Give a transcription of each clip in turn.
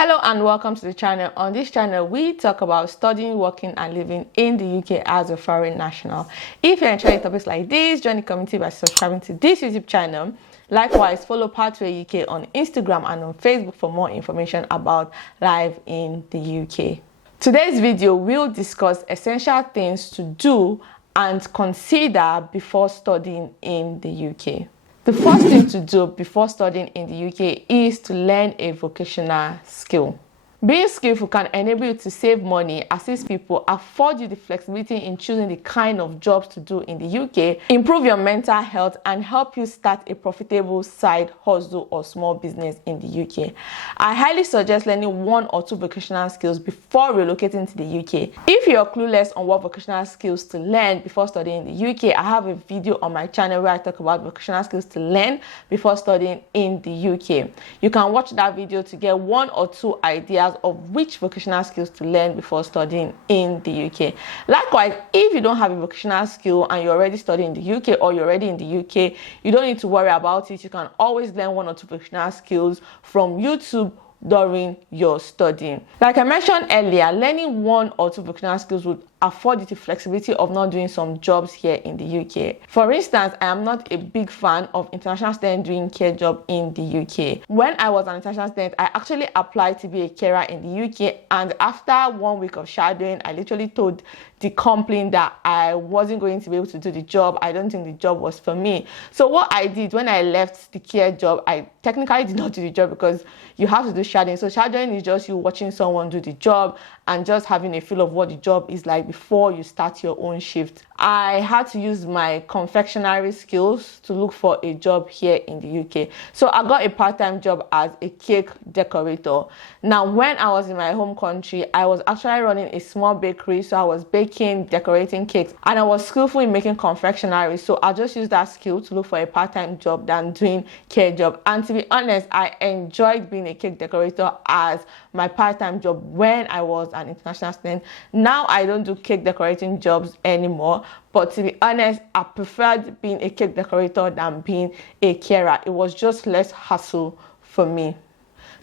Hello and welcome to the channel. On this channel, we talk about studying, working and living in the UK as a foreign national. If you're enjoying topics like this, join the community by subscribing to this YouTube channel. Likewise, follow Pathway UK on Instagram and on Facebook for more information about life in the UK. Today's video will discuss essential things to do and consider before studying in the UK. The first thing to do before studying in the UK is to learn a vocational skill. Being skillful can enable you to save money, assist people, afford you the flexibility in choosing the kind of jobs to do in the UK, improve your mental health, and help you start a profitable side hustle or small business in the UK. I highly suggest learning one or two vocational skills before relocating to the UK. If you're clueless on what vocational skills to learn before studying in the UK, I have a video on my channel where I talk about vocational skills to learn before studying in the UK. You can watch that video to get one or two ideas of which vocational skills to learn before studying in the UK. Likewise, if you don't have a vocational skill and you're already studying in the UK or you're already in the UK, you don't need to worry about it. You can always learn one or two vocational skills from YouTube during your studying. Like I mentioned earlier, learning one or two vocational skills would afford you the flexibility of not doing some jobs here in the UK. For instance, I am not a big fan of international students doing care job in the UK. When I was an international student, I actually applied to be a carer in the UK, and after 1 week of shadowing, I literally told the company that I wasn't going to be able to do the job. I don't think the job was for me. So what I did when I left the care job, I technically did not do the job because you have to do shadowing. So shadowing is just you watching someone do the job and just having a feel of what the job is like before you start your own shift. I had to use my confectionery skills to look for a job here in the UK. So I got a part-time job as a cake decorator. Now, when I was in my home country, I was actually running a small bakery. So I was baking, decorating cakes, and I was skillful in making confectionery. So I just used that skill to look for a part-time job than doing care job. And to be honest, I enjoyed being a cake decorator as my part-time job when I was an international student. Now I don't do cake decorating jobs anymore, but to be honest, I preferred being a cake decorator than being a carer. It was just less hassle for me.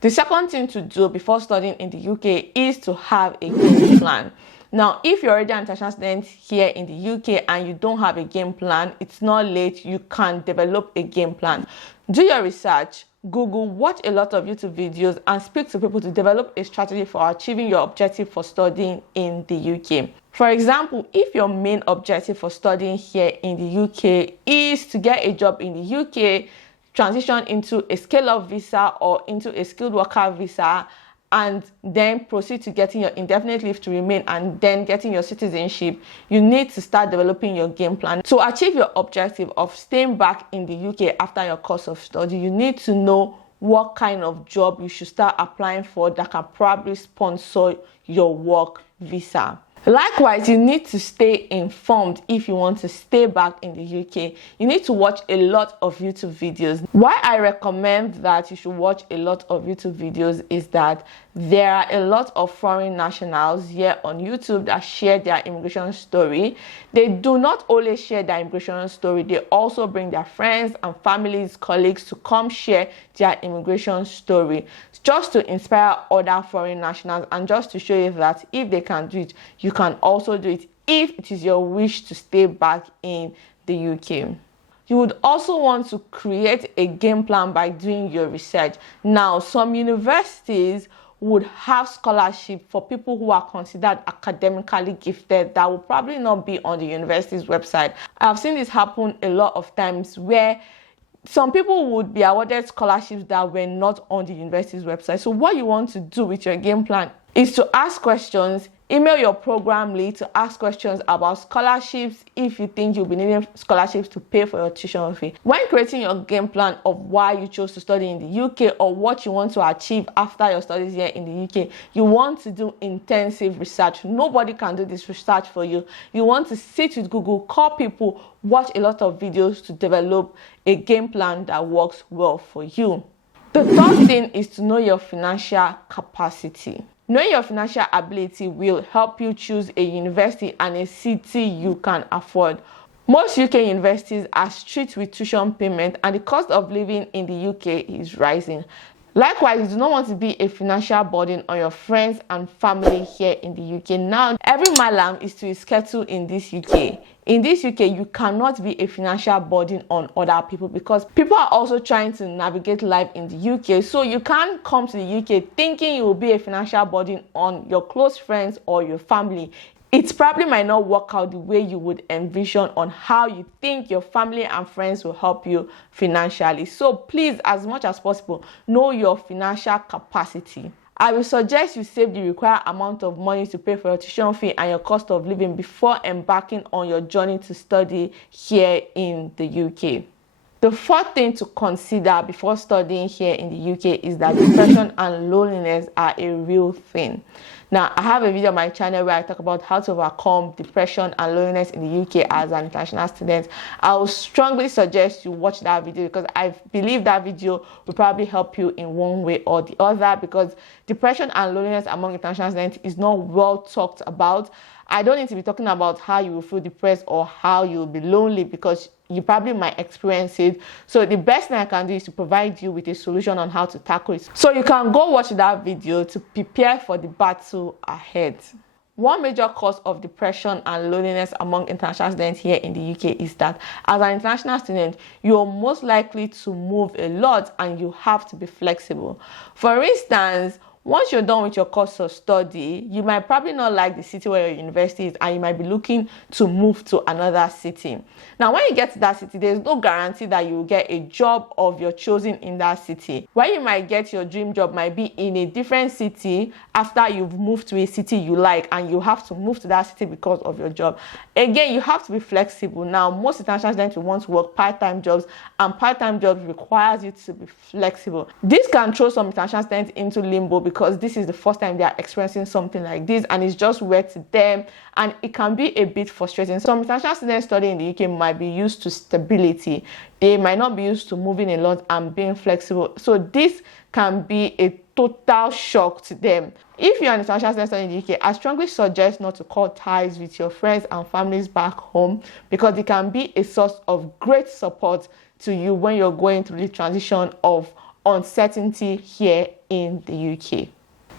The second thing to do before studying in the UK is to have a game plan. Now, if you're already an international student here in the UK and you don't have a game plan, it's not late. You can develop a game plan. Do your research, Google, watch a lot of YouTube videos, and speak to people to develop a strategy for achieving your objective for studying in the UK. For example, if your main objective for studying here in the UK is to get a job in the UK, transition into a scale-up visa or into a skilled worker visa, and then proceed to getting your indefinite leave to remain and then getting your citizenship, you need to start developing your game plan. To achieve your objective of staying back in the UK after your course of study, you need to know what kind of job you should start applying for that can probably sponsor your work visa. Likewise, you need to stay informed if you want to stay back in the UK. You need to watch a lot of YouTube videos. Why I recommend that you should watch a lot of YouTube videos is that there are a lot of foreign nationals here on YouTube that share their immigration story. They do not only share their immigration story, they also bring their friends and families, colleagues to come share their immigration story, just to inspire other foreign nationals and just to show you that if they can do it, you can also do it if it is your wish to stay back in the UK. You would also want to create a game plan by doing your research. Now, some universities would have scholarship for people who are considered academically gifted that will probably not be on the university's website. I've seen this happen a lot of times where some people would be awarded scholarships that were not on the university's website. So what you want to do with your game plan is to ask questions, email your program lead to ask questions about scholarships if you think you'll be needing scholarships to pay for your tuition fee. When creating your game plan of why you chose to study in the UK or what you want to achieve after your studies here in the UK, you want to do intensive research. Nobody can do this research for you. You want to sit with Google, call people, watch a lot of videos to develop a game plan that works well for you. The third thing is to know your financial capacity. Knowing your financial ability will help you choose a university and a city you can afford. Most UK universities are strict with tuition payment, and the cost of living in the UK is rising. Likewise, you do not want to be a financial burden on your friends and family here in the UK. Now, every malam is to his kettle in this UK. In this UK, you cannot be a financial burden on other people because people are also trying to navigate life in the UK. So you can't come to the UK thinking you will be a financial burden on your close friends or your family. It probably might not work out the way you would envision on how you think your family and friends will help you financially. So please, as much as possible, know your financial capacity. I will suggest you save the required amount of money to pay for your tuition fee and your cost of living before embarking on your journey to study here in the UK. The fourth thing to consider before studying here in the UK is that depression and loneliness are a real thing. Now, I have a video on my channel where I talk about how to overcome depression and loneliness in the UK as an international student. I would strongly suggest you watch that video because I believe that video will probably help you in one way or the other, because depression and loneliness among international students is not well talked about. I don't need to be talking about how you will feel depressed or how you will be lonely because you probably might experience it. So the best thing I can do is to provide you with a solution on how to tackle it. So you can go watch that video to prepare for the battle ahead. One major cause of depression and loneliness among international students here in the UK is that as an international student, you're most likely to move a lot and you have to be flexible. For instance, once you're done with your course of study, you might probably not like the city where your university is and you might be looking to move to another city. Now, when you get to that city, there's no guarantee that you will get a job of your choosing in that city. Where you might get your dream job might be in a different city after you've moved to a city you like and you have to move to that city because of your job. Again, you have to be flexible. Now, most international students will want to work part-time jobs, and part-time jobs requires you to be flexible. This can throw some international students into limbo because this is the first time they are experiencing something like this and it's just weird to them and it can be a bit frustrating. Some international students studying in the UK might be used to stability. They might not be used to moving a lot and being flexible. So this can be a total shock to them. If you're an international student studying in the UK, I strongly suggest not to cut ties with your friends and families back home because it can be a source of great support to you when you're going through the transition of uncertainty here in the UK.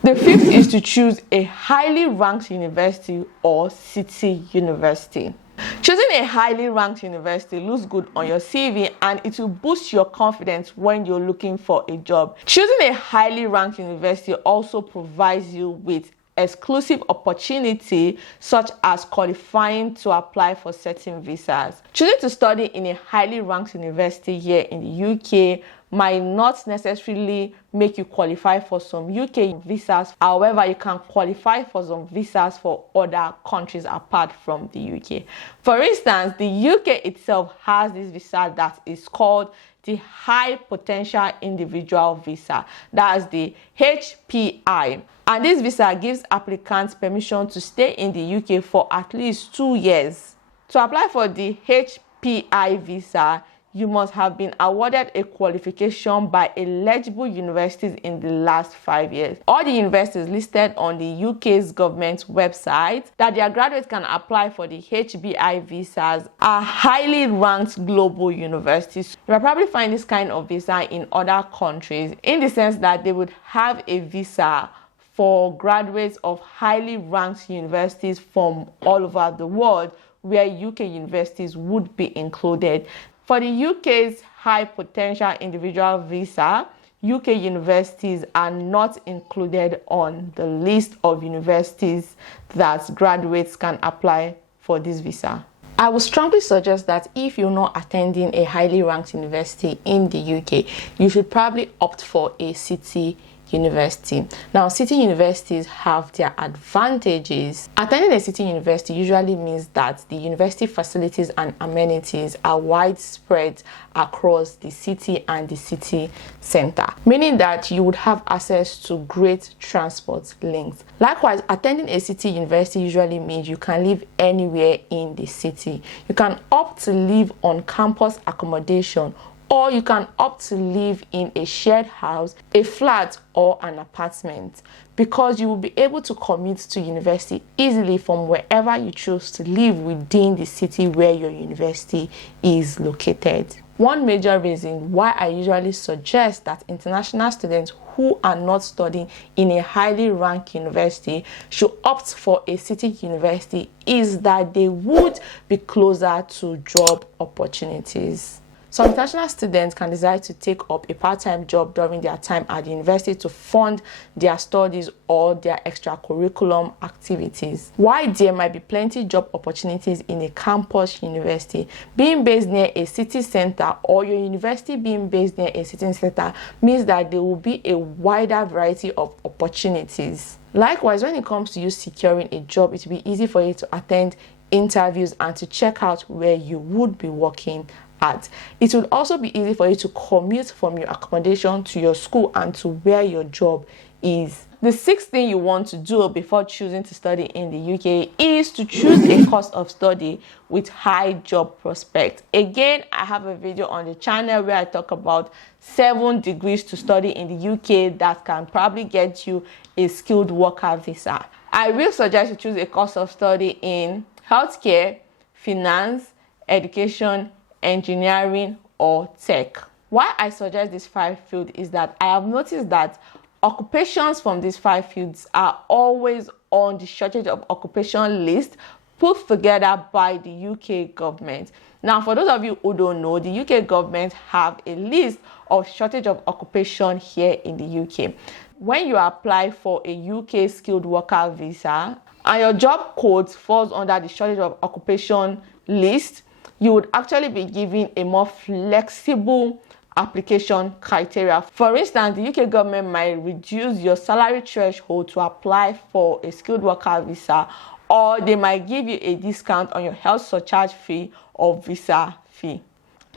The fifth is to choose a highly ranked university or city university. Choosing a highly ranked university looks good on your CV and it will boost your confidence when you're looking for a job. Choosing a highly ranked university also provides you with exclusive opportunity such as qualifying to apply for certain visas. Choosing to study in a highly ranked university here in the UK might not necessarily make you qualify for some UK visas. However, you can qualify for some visas for other countries apart from the UK. For instance, the UK itself has this visa that is called the High Potential Individual Visa. That is the HPI. And this visa gives applicants permission to stay in the UK for at least 2 years. To apply for the HPI visa, you must have been awarded a qualification by eligible universities in the last 5 years. All the universities listed on the UK's government website that their graduates can apply for the HBI visas are highly ranked global universities. You will probably find this kind of visa in other countries in the sense that they would have a visa for graduates of highly ranked universities from all over the world, where UK universities would be included. For the UK's High Potential Individual Visa, UK universities are not included on the list of universities that graduates can apply for this visa. I would strongly suggest that if you're not attending a highly ranked university in the UK, you should probably opt for a city university. Now, city universities have their advantages. Attending a city university usually means that the university facilities and amenities are widespread across the city and the city center, meaning that you would have access to great transport links. Likewise, attending a city university usually means you can live anywhere in the city. You can opt to live on campus accommodation or you can opt to live in a shared house, a flat, or an apartment, because you will be able to commute to university easily from wherever you choose to live within the city where your university is located. One major reason why I usually suggest that international students who are not studying in a highly ranked university should opt for a city university is that they would be closer to job opportunities. Some international students can decide to take up a part-time job during their time at the university to fund their studies or their extracurriculum activities. While there might be plenty job opportunities in a campus university, being based near a city center or your university being based near a city center means that there will be a wider variety of opportunities. Likewise, when it comes to you securing a job, it will be easy for you to attend interviews and to check out where you would be working at. It would also be easy for you to commute from your accommodation to your school and to where your job is. The sixth thing you want to do before choosing to study in the UK is to choose a course of study with high job prospects. Again, I have a video on the channel where I talk about 7 degrees to study in the UK that can probably get you a skilled worker visa. I will suggest you choose a course of study in healthcare, finance, education, engineering, or tech. Why I suggest these 5 fields is that I have noticed that occupations from these 5 fields are always on the shortage of occupation list put together by the UK government. Now, for those of you who don't know, the UK government have a list of shortage of occupation here in the UK. When you apply for a UK skilled worker visa and your job code falls under the shortage of occupation list, you would actually be given a more flexible application criteria. For instance, the UK government might reduce your salary threshold to apply for a skilled worker visa, or they might give you a discount on your health surcharge fee or visa fee.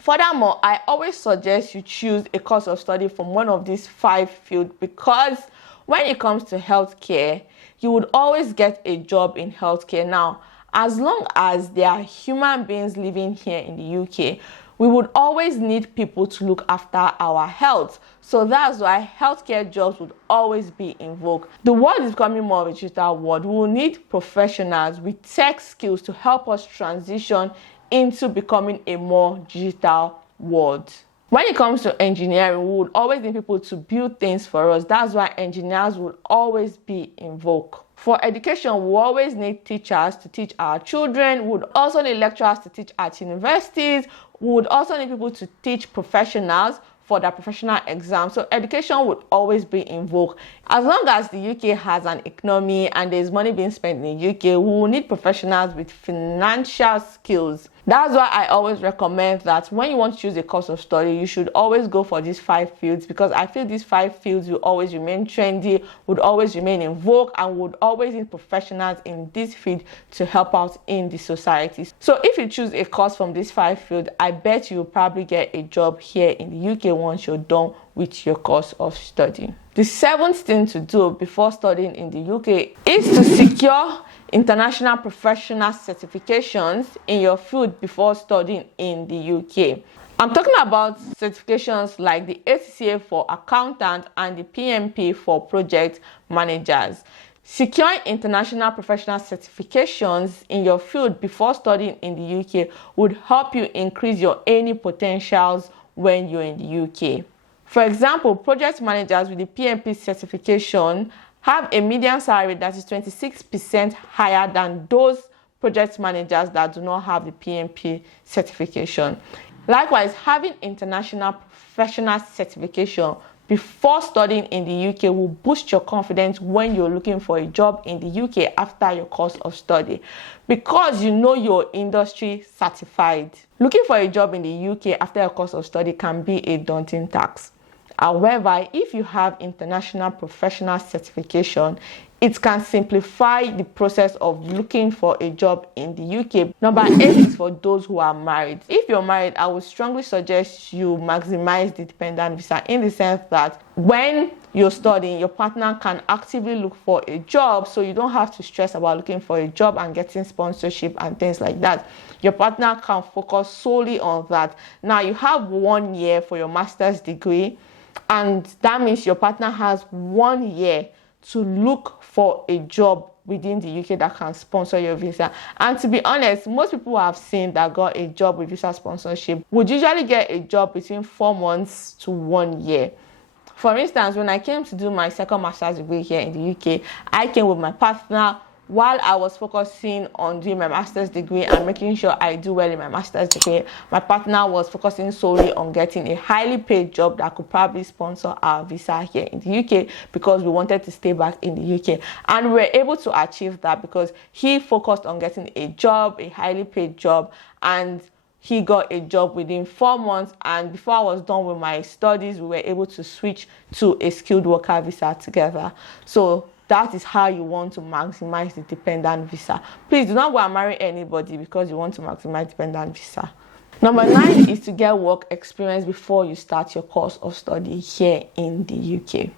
Furthermore, I always suggest you choose a course of study from one of these 5 fields, because when it comes to healthcare, you would always get a job in healthcare. Now, as long as there are human beings living here in the UK, we would always need people to look after our health. So that's why healthcare jobs would always be in vogue. The world is becoming more of a digital world. We will need professionals with tech skills to help us transition into becoming a more digital world. When it comes to engineering, we would always need people to build things for us. That's why engineers will always be in vogue. For education, we always need teachers to teach our children. We would also need lecturers to teach at universities. We would also need people to teach professionals for their professional exams. So education would always be in vogue. As long as the UK has an economy and there's money being spent in the UK, we will need professionals with financial skills. That's why I always recommend that when you want to choose a course of study, you should always go for these 5 fields, because I feel these 5 fields will always remain trendy, would always remain in vogue, and would always need professionals in this field to help out in the society. So if you choose a course from these 5 fields, I bet you'll probably get a job here in the UK once you're done with your course of study. The 7th thing to do before studying in the UK is to secure international professional certifications in your field before studying in the UK. I'm talking about certifications like the ACCA for accountants and the PMP for project managers. Securing international professional certifications in your field before studying in the UK would help you increase your earning potentials when you're in the UK. For example, project managers with the PMP certification have a median salary that is 26% higher than those project managers that do not have the PMP certification. Likewise, having international professional certification before studying in the UK will boost your confidence when you're looking for a job in the UK after your course of study, because you know you're industry certified. Looking for a job in the UK after your course of study can be a daunting task. However, if you have international professional certification, it can simplify the process of looking for a job in the UK. Number 8 is for those who are married. If you're married, I would strongly suggest you maximize the dependent visa, in the sense that when you're studying, your partner can actively look for a job, so you don't have to stress about looking for a job and getting sponsorship and things like that. Your partner can focus solely on that. Now you have 1 year for your master's degree, and that means your partner has 1 year to look for a job within the UK that can sponsor your visa. And to be honest, most people I've seen that got a job with visa sponsorship would usually get a job between 4 months to 1 year. For instance, when I came to do my second master's degree here in the UK, I came with my partner while I was focusing on doing my master's degree and making sure I do well in my master's degree. My partner was focusing solely on getting a highly paid job that could probably sponsor our visa here in the UK, because we wanted to stay back in the UK. And we were able to achieve that because he focused on getting a job, a highly paid job, and he got a job within 4 months. And before I was done with my studies, we were able to switch to a skilled worker visa together. So that is how you want to maximize the dependent visa. Please do not go and marry anybody because you want to maximize dependent visa. Number 9 is to get work experience before you start your course of study here in the UK.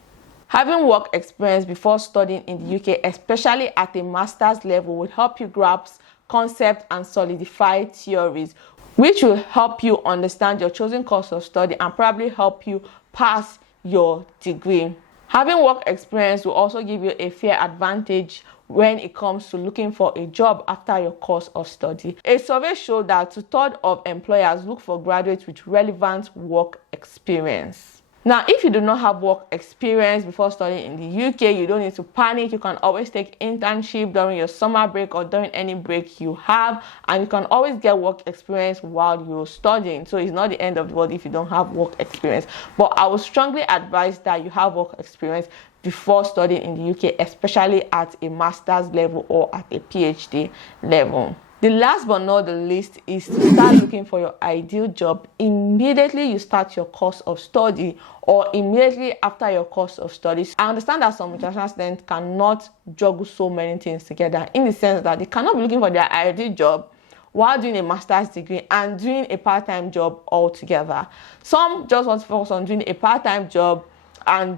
Having work experience before studying in the UK, especially at a master's level, will help you grasp concepts and solidify theories, which will help you understand your chosen course of study and probably help you pass your degree. Having work experience will also give you a fair advantage when it comes to looking for a job after your course of study. A survey showed that 2/3 of employers look for graduates with relevant work experience. Now, if you do not have work experience before studying in the UK, you don't need to panic. You can always take internship during your summer break or during any break you have, and you can always get work experience while you're studying. So it's not the end of the world if you don't have work experience. But I would strongly advise that you have work experience before studying in the UK, especially at a master's level or at a PhD level. The last but not the least is to start looking for your ideal job immediately you start your course of study or immediately after your course of studies. I understand that some international students cannot juggle so many things together, in the sense that they cannot be looking for their ideal job while doing a master's degree and doing a part-time job altogether. Some just want to focus on doing a part-time job and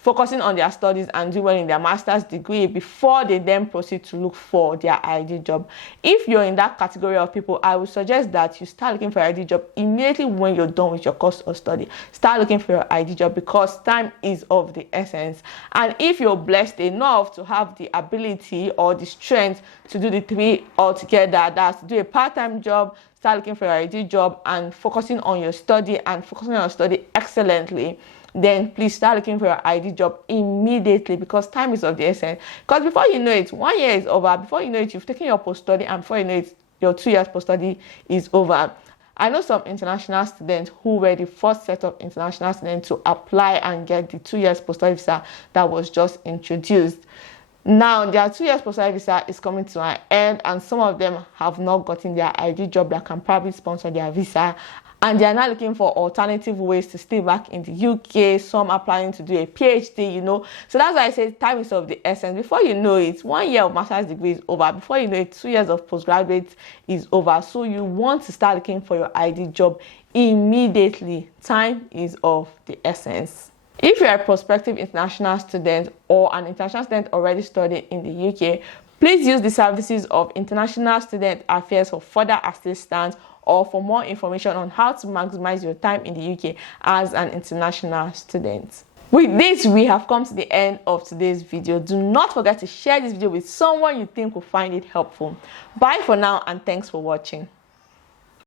focusing on their studies and doing well in their master's degree before they then proceed to look for their ideal job. If you're in that category of people, I would suggest that you start looking for your ideal job immediately when you're done with your course of study. Start looking for your ideal job because time is of the essence. And if you're blessed enough to have the ability or the strength to do the 3 altogether, that's to do a part-time job, start looking for your ideal job, and focusing on your study and focusing on your study excellently, then please start looking for your ideal job immediately because time is of the essence. Because before you know it, 1 year is over. Before you know it, you've taken your post-study, and before you know it, your 2 years post-study is over. I know some international students who were the first set of international students to apply and get the 2 years post-study visa that was just introduced. Now, their 2 years post-study visa is coming to an end, and some of them have not gotten their ideal job that can probably sponsor their visa. And they are now looking for alternative ways to stay back in the UK. Some are planning to do a PhD, So that's why I say time is of the essence. Before you know it, 1 year of master's degree is over. Before you know it, 2 years of postgraduate is over. So you want to start looking for your ideal job immediately. Time is of the essence. If you're a prospective international student or an international student already studying in the UK, please use the services of International Student Affairs for further assistance or for more information on how to maximize your time in the UK as an international student. With this, we have come to the end of today's video. Do not forget to share this video with someone you think will find it helpful. Bye for now, and thanks for watching.